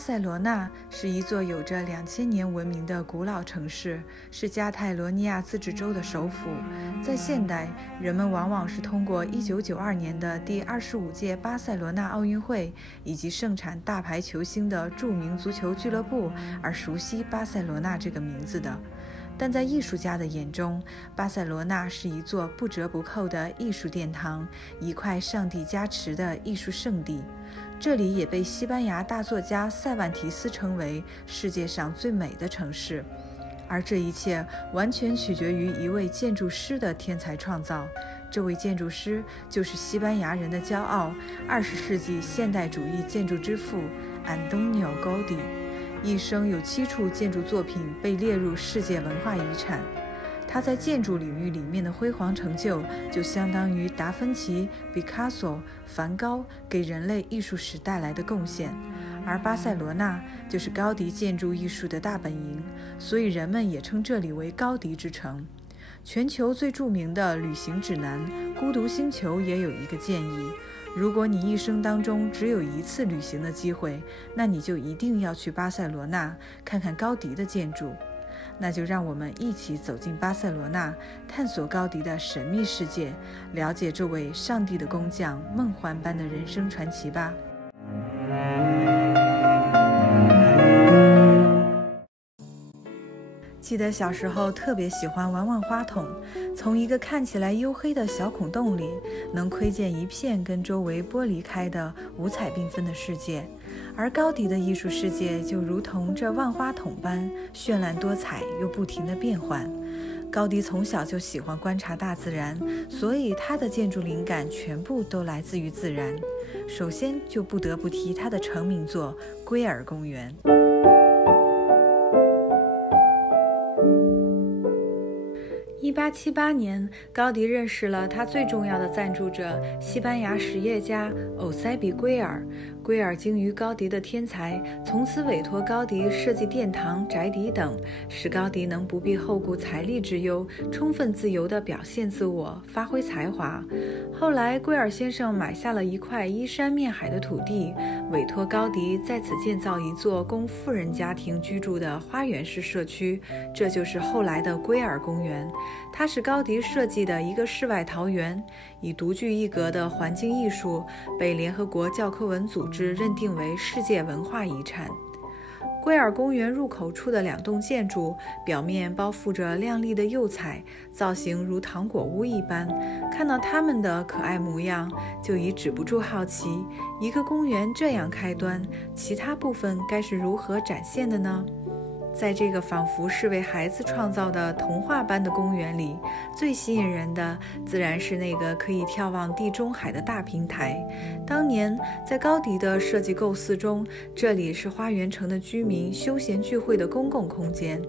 塞罗那是一座有着2000年文明的古老城市，是加泰罗尼亚自治州的首府。在现代，人们往往是通过1992年的第25届巴塞罗那奥运会以及盛产大牌球星的著名足球俱乐部而熟悉巴塞罗那这个名字的。但在艺术家的眼中，巴塞罗那是一座不折不扣的艺术殿堂，一块上帝加持的艺术圣地。这里也被西班牙大作家塞万提斯称为世界上最美的城市。而这一切完全取决于一位建筑师的天才创造。这位建筑师就是西班牙人的骄傲，20世纪现代主义建筑之父安东尼奥·高迪。一生有7处建筑作品被列入世界文化遗产。他在建筑领域里面的辉煌成就，就相当于达芬奇、毕卡索、梵高给人类艺术史带来的贡献。而巴塞罗那就是高迪建筑艺术的大本营，所以人们也称这里为高迪之城。全球最著名的旅行指南《孤独星球》也有一个建议：如果你一生当中只有1次旅行的机会，那你就一定要去巴塞罗那看看高迪的建筑。那就让我们一起走进巴塞罗那，探索高迪的神秘世界，了解这位上帝的工匠梦幻般的人生传奇吧。记得小时候特别喜欢玩玩花筒，从一个看起来黝黑的小孔洞里，能窥见一片跟周围剥离开的五彩缤纷的世界。而高迪的艺术世界就如同这万花筒般绚烂多彩又不停地变换。高迪从小就喜欢观察大自然，所以他的建筑灵感全部都来自于自然。首先就不得不提他的成名作《圭尔公园》。1878年，高迪认识了他最重要的赞助者——西班牙实业家欧塞比·圭尔。圭尔精于高迪的天才，从此委托高迪设计殿堂、宅邸等，使高迪能不必后顾财力之忧，充分自由地表现自我，发挥才华。后来，圭尔先生买下了一块依山面海的土地，委托高迪在此建造一座供富人家庭居住的花园式社区，这就是后来的圭尔公园。它是高迪设计的一个世外桃源，以独具一格的环境艺术被联合国教科文组织认定为世界文化遗产。圭尔公园入口处的2栋建筑表面包覆着亮丽的釉彩，造型如糖果屋一般。看到它们的可爱模样，就已止不住好奇，一个公园这样开端，其他部分该是如何展现的呢？在这个仿佛是为孩子创造的童话般的公园里，最吸引人的自然是那个可以眺望地中海的大平台。当年在高迪的设计构思中，这里是花园城的居民休闲聚会的公共空间。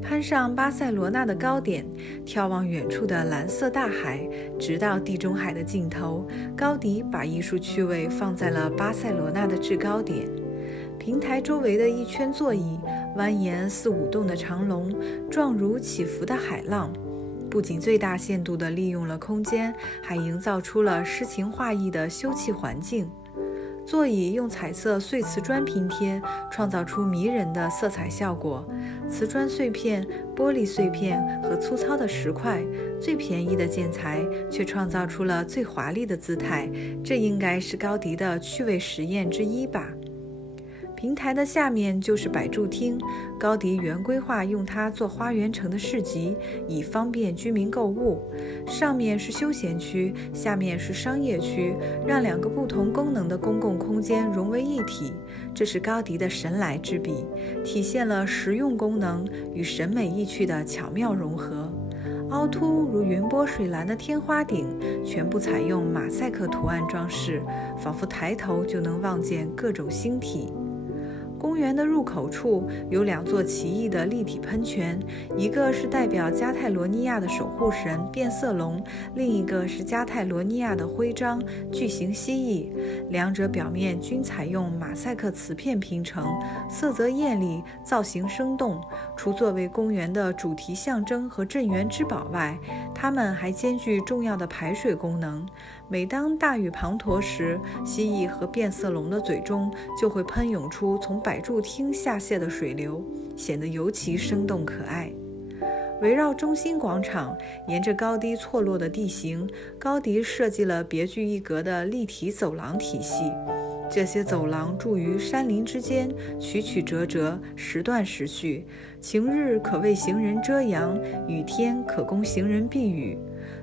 攀上巴塞罗那的高点，眺望远处的蓝色大海，直到地中海的尽头，高迪把艺术趣味放在了巴塞罗那的制高点。平台周围的一圈座椅蜿蜒4、5栋的长龙，状如起伏的海浪，不仅最大限度地利用了空间，还营造出了诗情画意的休憩环境。座椅用彩色碎瓷砖拼贴，创造出迷人的色彩效果。瓷砖碎片、玻璃碎片和粗糙的石块，最便宜的建材却创造出了最华丽的姿态，这应该是高迪的趣味实验之一吧。平台的下面就是摆筑厅，高迪原规划用它做花园城的市集，以方便居民购物。上面是休闲区，下面是商业区，让2个不同功能的公共空间融为一体，这是高迪的神来之笔，体现了实用功能与审美意趣的巧妙融合。凹凸如云波水蓝的天花顶全部采用马赛克图案装饰，仿佛抬头就能望见各种星体。公园的入口处有2座奇异的立体喷泉，一个是代表加泰罗尼亚的守护神变色龙，另一个是加泰罗尼亚的徽章巨型蜥蜴。2者表面均采用马赛克瓷片拼成，色泽艳丽，造型生动。除作为公园的主题象征和镇园之宝外，它们还兼具重要的排水功能。每当大雨滂沱时，蜥蜴和变色龙的嘴中就会喷涌出从百柱厅下泄的水流，显得尤其生动可爱。围绕中心广场，沿着高低错落的地形，高迪设计了别具一格的立体走廊体系。这些走廊筑于山林之间，曲曲折折，时断时续，晴日可为行人遮阳，雨天可供行人避雨。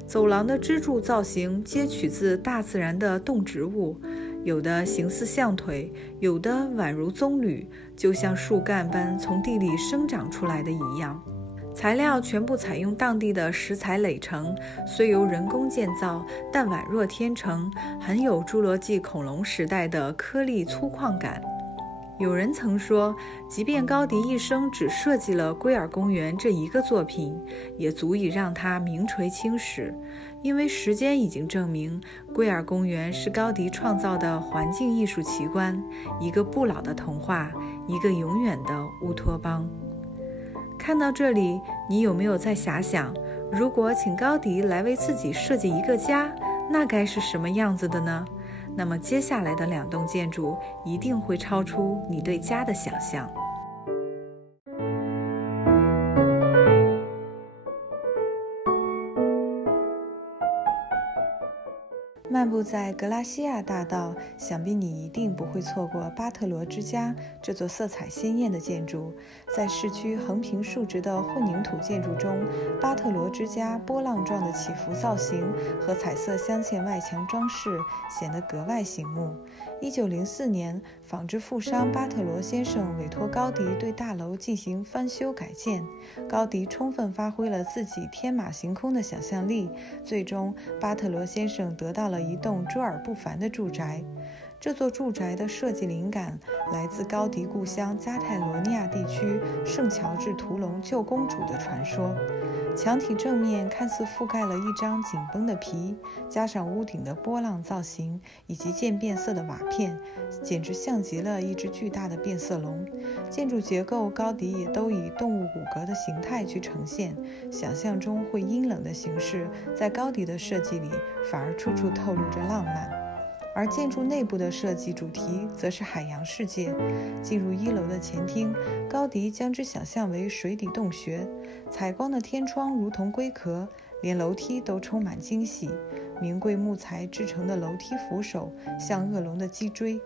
走廊的支柱造型皆取自大自然的动植物，有的形似象腿，有的宛如棕榈，就像树干般从地里生长出来的一样。材料全部采用当地的石材垒成，虽由人工建造，但宛若天成，很有侏罗纪恐龙时代的颗粒粗犷感。有人曾说，即便高迪一生只设计了圭尔公园这一个作品，也足以让他名垂青史，因为时间已经证明，圭尔公园是高迪创造的环境艺术奇观，一个不老的童话，一个永远的乌托邦。看到这里，你有没有在遐想，如果请高迪来为自己设计一个家，那该是什么样子的呢？那么接下来的2栋建筑一定会超出你对家的想象。漫步在格拉西亚大道，想必你一定不会错过巴特罗之家这座色彩鲜艳的建筑。在市区横平竖直的混凝土建筑中，巴特罗之家波浪状的起伏造型和彩色镶嵌外墙装饰显得格外醒目。1904年，纺织富商巴特罗先生委托高迪对大楼进行翻修改建。高迪充分发挥了自己天马行空的想象力，最终巴特罗先生得到了一栋卓尔不凡的住宅。这座住宅的设计灵感来自高迪故乡加泰罗尼亚地区圣乔治图隆救公主的传说。墙体正面看似覆盖了一张紧绷的皮，加上屋顶的波浪造型以及渐变色的瓦片，简直像极了一只巨大的变色龙。建筑结构高迪也都以动物骨骼的形态去呈现，想象中会阴冷的形式在高迪的设计里反而处处透露着浪漫。而建筑内部的设计主题则是海洋世界。进入1楼的前厅，高迪将之想象为水底洞穴，采光的天窗如同龟壳，连楼梯都充满惊喜。名贵木材制成的楼梯扶手像恶龙的脊椎。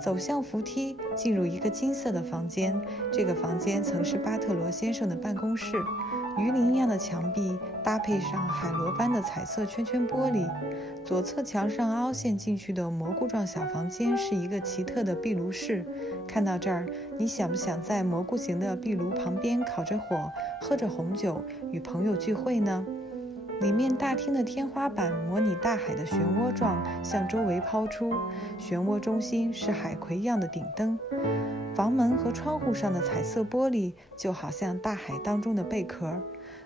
走向扶梯，进入一个金色的房间，这个房间曾是巴特罗先生的办公室。鱼鳞一样的墙壁搭配上海螺般的彩色圈圈玻璃，左侧墙上凹陷进去的蘑菇状小房间是一个奇特的壁炉室。看到这儿，你想不想在蘑菇形的壁炉旁边烤着火，喝着红酒，与朋友聚会呢？里面大厅的天花板模拟大海的漩涡状向周围抛出，漩涡中心是海葵样的顶灯。房门和窗户上的彩色玻璃就好像大海当中的贝壳，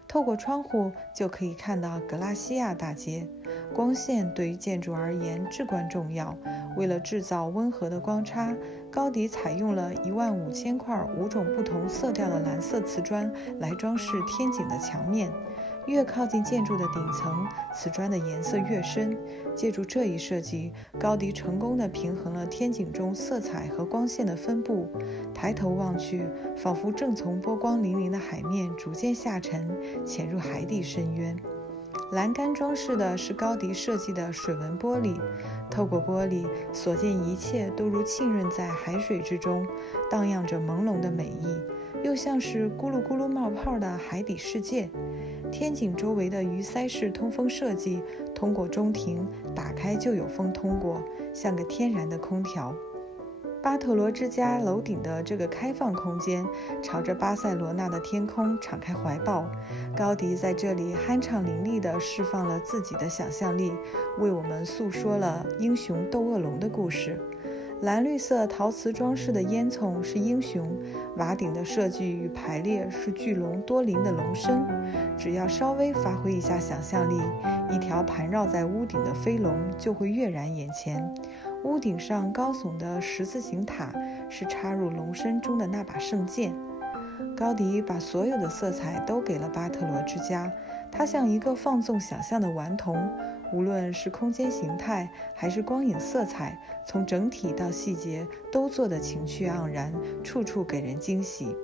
透过窗户就可以看到格拉西亚大街。光线对于建筑而言至关重要，为了制造温和的光差，高迪采用了15000块5种不同色调的蓝色瓷砖来装饰天井的墙面。越靠近建筑的顶层，瓷砖的颜色越深。借助这一设计，高迪成功地平衡了天井中色彩和光线的分布。抬头望去，仿佛正从波光粼粼的海面逐渐下沉，潜入海底深渊。栏杆装饰的是高迪设计的水纹玻璃，透过玻璃，所见一切都如浸润在海水之中，荡漾着朦胧的美意，又像是咕噜咕噜冒泡的海底世界。天井周围的鱼鳃式通风设计，通过中庭打开就有风通过，像个天然的空调。巴特罗之家楼顶的这个开放空间，朝着巴塞罗那的天空敞开怀抱。高迪在这里酣畅淋漓地释放了自己的想象力，为我们诉说了英雄斗恶龙的故事。蓝绿色陶瓷装饰的烟囱是英雄，瓦顶的设计与排列是巨龙多鳞的龙身。只要稍微发挥一下想象力，一条盘绕在屋顶的飞龙就会跃然眼前。屋顶上高耸的十字形塔是插入龙身中的那把圣剑。高迪把所有的色彩都给了巴特罗之家，它像一个放纵想象的顽童，无论是空间形态还是光影色彩，从整体到细节都做得情趣盎然，处处给人惊喜。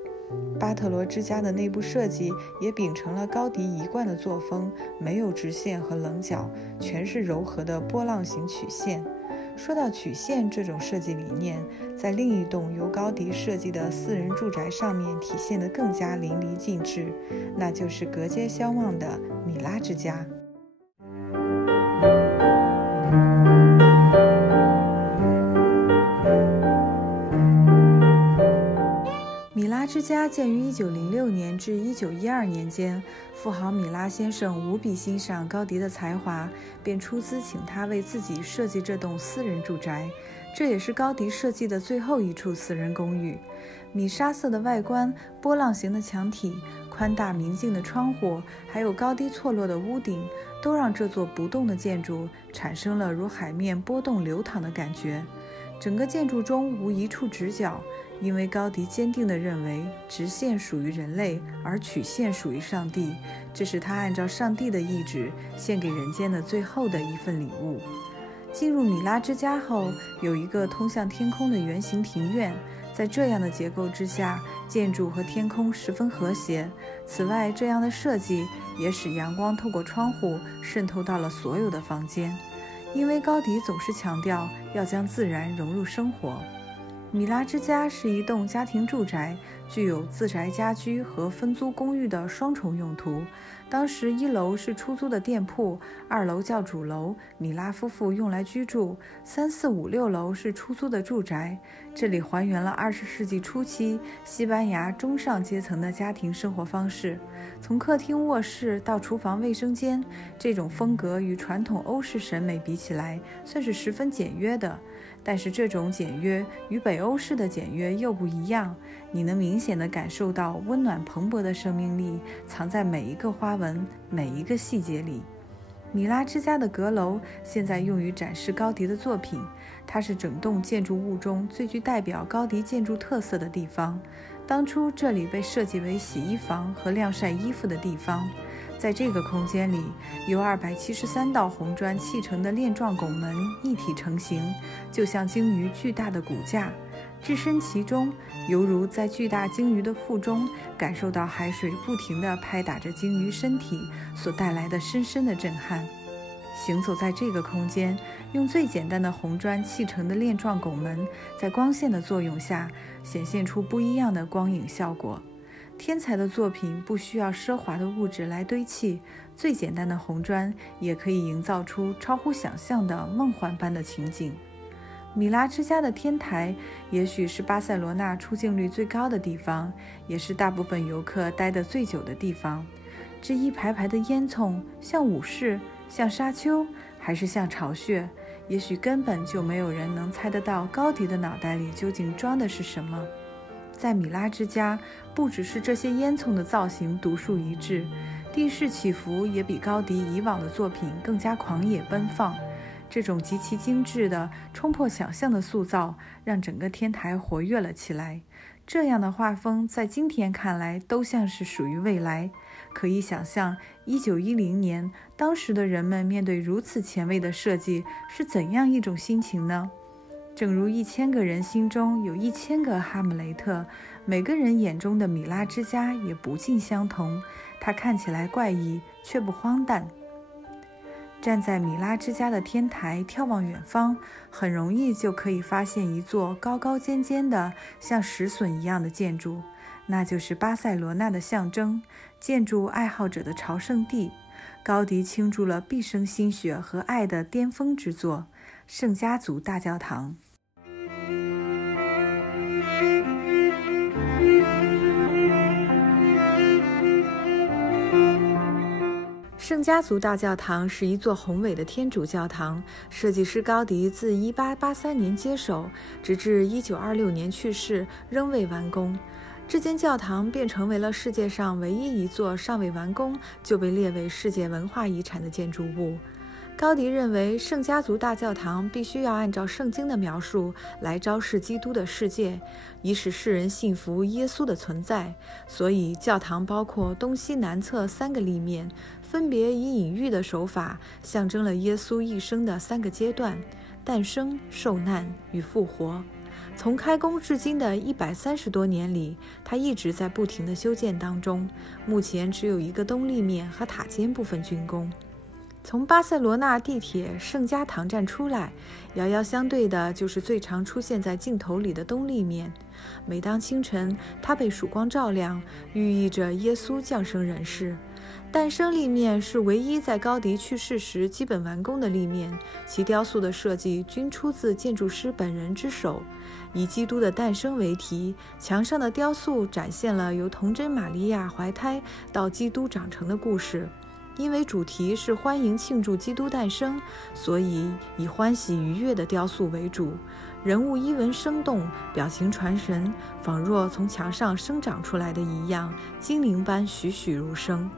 巴特罗之家的内部设计也秉承了高迪一贯的作风，没有直线和棱角，全是柔和的波浪形曲线。说到曲线这种设计理念，在另一栋由高迪设计的私人住宅上面体现得更加淋漓尽致，那就是隔街相望的米拉之家。米拉之家建于1906年至1912年间，富豪米拉先生无比欣赏高迪的才华，便出资请他为自己设计这栋私人住宅。这也是高迪设计的最后一处私人公寓。米沙色的外观、波浪形的墙体、宽大明净的窗户，还有高低错落的屋顶，都让这座不动的建筑产生了如海面波动流淌的感觉。整个建筑中无一处直角，因为高迪坚定地认为直线属于人类，而曲线属于上帝，这是他按照上帝的意志献给人间的最后的一份礼物。进入米拉之家后，有一个通向天空的圆形庭院，在这样的结构之下，建筑和天空十分和谐。此外，这样的设计也使阳光透过窗户渗透到了所有的房间，因为高迪总是强调要将自然融入生活。米拉之家是一栋家庭住宅，具有自宅家居和分租公寓的双重用途。当时1楼是出租的店铺，2楼叫主楼，米拉夫妇用来居住，3、4、5、6楼是出租的住宅。这里还原了20世纪初期西班牙中上阶层的家庭生活方式。从客厅、卧室到厨房、卫生间，这种风格与传统欧式审美比起来，算是十分简约的。但是这种简约与北欧式的简约又不一样，你能明显地感受到温暖蓬勃的生命力藏在每一个花纹、每一个细节里。米拉之家的阁楼现在用于展示高迪的作品，它是整栋建筑物中最具代表高迪建筑特色的地方。当初这里被设计为洗衣房和晾晒衣服的地方。在这个空间里，由273道红砖砌成的链状拱门一体成型，就像鲸鱼巨大的骨架。置身其中，犹如在巨大鲸鱼的腹中，感受到海水不停地拍打着鲸鱼身体所带来的深深的震撼。行走在这个空间，用最简单的红砖砌成的链状拱门，在光线的作用下，显现出不一样的光影效果。天才的作品不需要奢华的物质来堆砌，最简单的红砖也可以营造出超乎想象的梦幻般的情景。米拉之家的天台也许是巴塞罗那出镜率最高的地方，也是大部分游客待得最久的地方。这一排排的烟囱，像武士，像沙丘，还是像巢穴，也许根本就没有人能猜得到高迪的脑袋里究竟装的是什么。在米拉之家，不只是这些烟囱的造型独树一帜，地势起伏也比高迪以往的作品更加狂野奔放。这种极其精致的、冲破想象的塑造，让整个天台活跃了起来。这样的画风在今天看来都像是属于未来。可以想象1910年当时的人们面对如此前卫的设计是怎样一种心情呢？正如1000个人心中有1000个哈姆雷特，每个人眼中的米拉之家也不尽相同。它看起来怪异，却不荒诞。站在米拉之家的天台眺望远方，很容易就可以发现一座高高尖尖的像石笋一样的建筑，那就是巴塞罗那的象征，建筑爱好者的朝圣地。高迪倾注了毕生心血和爱的巅峰之作——圣家族大教堂。圣家族大教堂是一座宏伟的天主教堂，设计师高迪自1883年接手，直至1926年去世，仍未完工。这间教堂便成为了世界上唯一一座尚未完工就被列为世界文化遗产的建筑物。高迪认为圣家族大教堂必须要按照圣经的描述来昭示基督的世界，以使世人信服耶稣的存在，所以教堂包括东西南侧3个立面，分别以隐喻的手法象征了耶稣一生的3个阶段：诞生、受难与复活。从开工至今的130多年里，它一直在不停的修建当中，目前只有1个东立面和塔尖部分竣工。从巴塞罗那地铁圣家堂站出来，遥遥相对的就是最常出现在镜头里的东立面。每当清晨，它被曙光照亮，寓意着耶稣降生人世。诞生立面是唯一在高迪去世时基本完工的立面，其雕塑的设计均出自建筑师本人之手。以基督的诞生为题，墙上的雕塑展现了由童贞玛利亚怀胎到基督长成的故事。因为主题是欢迎庆祝基督诞生，所以以欢喜愉悦的雕塑为主。人物衣纹生动，表情传神，仿若从墙上生长出来的一样，精灵般栩栩如生。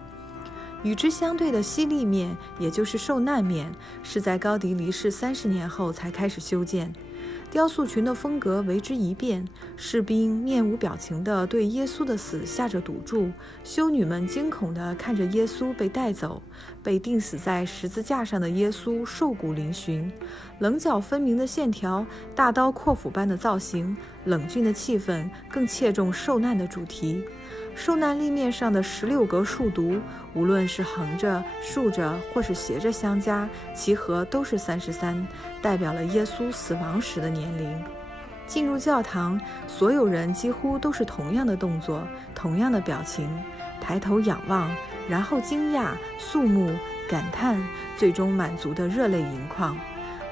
与之相对的西立面，也就是受难面，是在高迪离世30年后才开始修建。雕塑群的风格为之一变，士兵面无表情地对耶稣的死下着赌注，修女们惊恐地看着耶稣被带走，被钉死在十字架上的耶稣瘦骨嶙峋，棱角分明的线条，大刀阔斧般的造型，冷峻的气氛更切中受难的主题。受难立面上的16格数独，无论是横着、竖着或是斜着相加，其和都是33，代表了耶稣死亡时的年龄。进入教堂，所有人几乎都是同样的动作，同样的表情，抬头仰望，然后惊讶、肃穆、感叹，最终满足的热泪盈眶。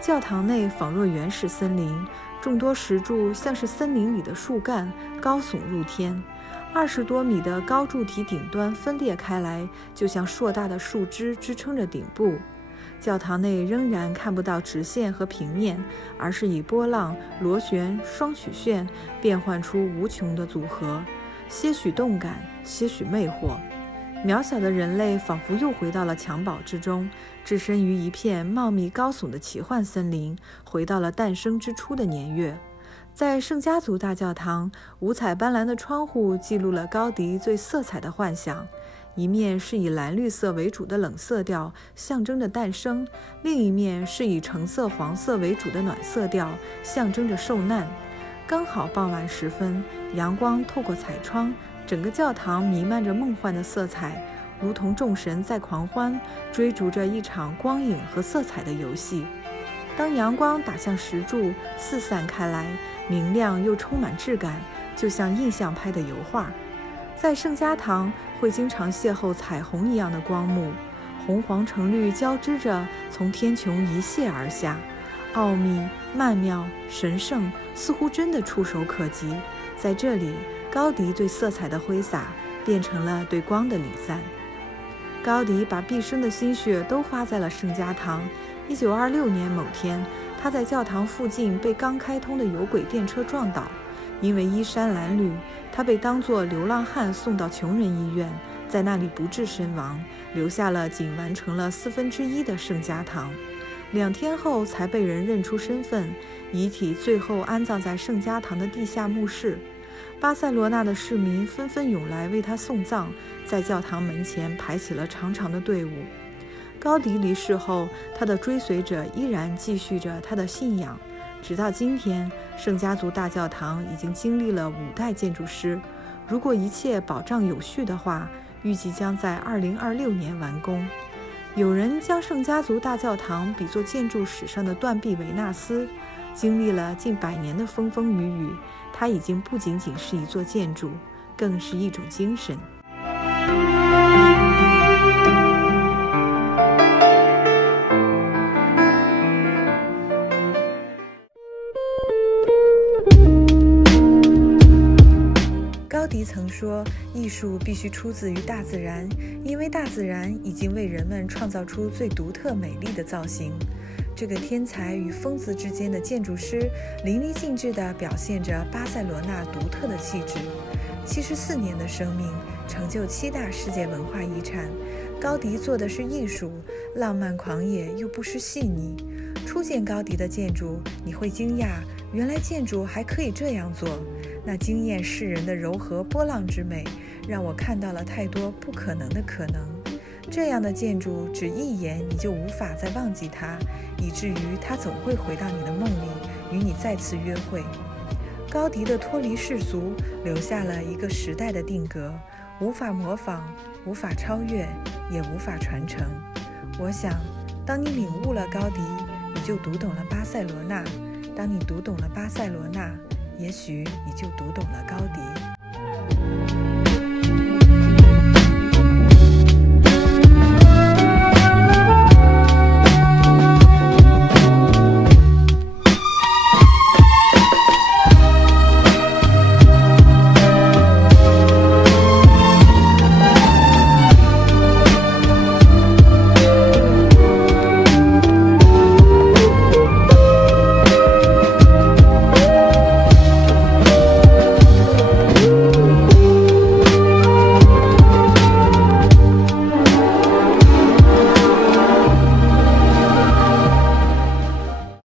教堂内仿若原始森林，众多石柱像是森林里的树干，高耸入天。20多米的高柱体顶端分裂开来，就像硕大的树枝支撑着顶部。教堂内仍然看不到直线和平面，而是以波浪、螺旋、双曲线变换出无穷的组合，些许动感，些许魅惑。渺小的人类仿佛又回到了襁褓之中，置身于一片茂密高耸的奇幻森林，回到了诞生之初的年月。在圣家族大教堂，五彩斑斓的窗户记录了高迪最色彩的幻想。一面是以蓝绿色为主的冷色调，象征着诞生；另一面是以橙色、黄色为主的暖色调，象征着受难。刚好傍晚时分，阳光透过彩窗，整个教堂弥漫着梦幻的色彩，如同众神在狂欢，追逐着一场光影和色彩的游戏。当阳光打向石柱，四散开来，明亮又充满质感，就像印象派的油画。在圣家堂会经常邂逅彩虹一样的光幕，红黄橙绿交织着从天穹一泻而下，奥秘、曼妙、神圣，似乎真的触手可及。在这里，高迪对色彩的挥洒变成了对光的礼赞。高迪把毕生的心血都花在了圣家堂。1926年某天，他在教堂附近被刚开通的有轨电车撞倒，因为衣衫褴褛，他被当作流浪汉送到穷人医院，在那里不治身亡，留下了仅完成了1/4的圣家堂。2天后才被人认出身份，遗体最后安葬在圣家堂的地下墓室。巴塞罗那的市民纷纷涌来为他送葬，在教堂门前排起了长长的队伍。高迪离世后，他的追随者依然继续着他的信仰，直到今天，圣家族大教堂已经经历了5代建筑师。如果一切保障有序的话，预计将在2026年完工。有人将圣家族大教堂比作建筑史上的断臂维纳斯，经历了近100年的风风雨雨，它已经不仅仅是一座建筑，更是一种精神。高迪曾说，艺术必须出自于大自然，因为大自然已经为人们创造出最独特美丽的造型。这个天才与疯子之间的建筑师，淋漓尽致地表现着巴塞罗那独特的气质。74年的生命，成就7大世界文化遗产。高迪做的是艺术，浪漫狂野又不失细腻。初见高迪的建筑，你会惊讶，原来建筑还可以这样做。那惊艳世人的柔和波浪之美，让我看到了太多不可能的可能。这样的建筑，只一眼你就无法再忘记它，以至于它总会回到你的梦里，与你再次约会。高迪的脱离世俗，留下了一个时代的定格，无法模仿，无法超越，也无法传承。我想，当你领悟了高迪，你就读懂了巴塞罗那；当你读懂了巴塞罗那，也许你就读懂了高迪。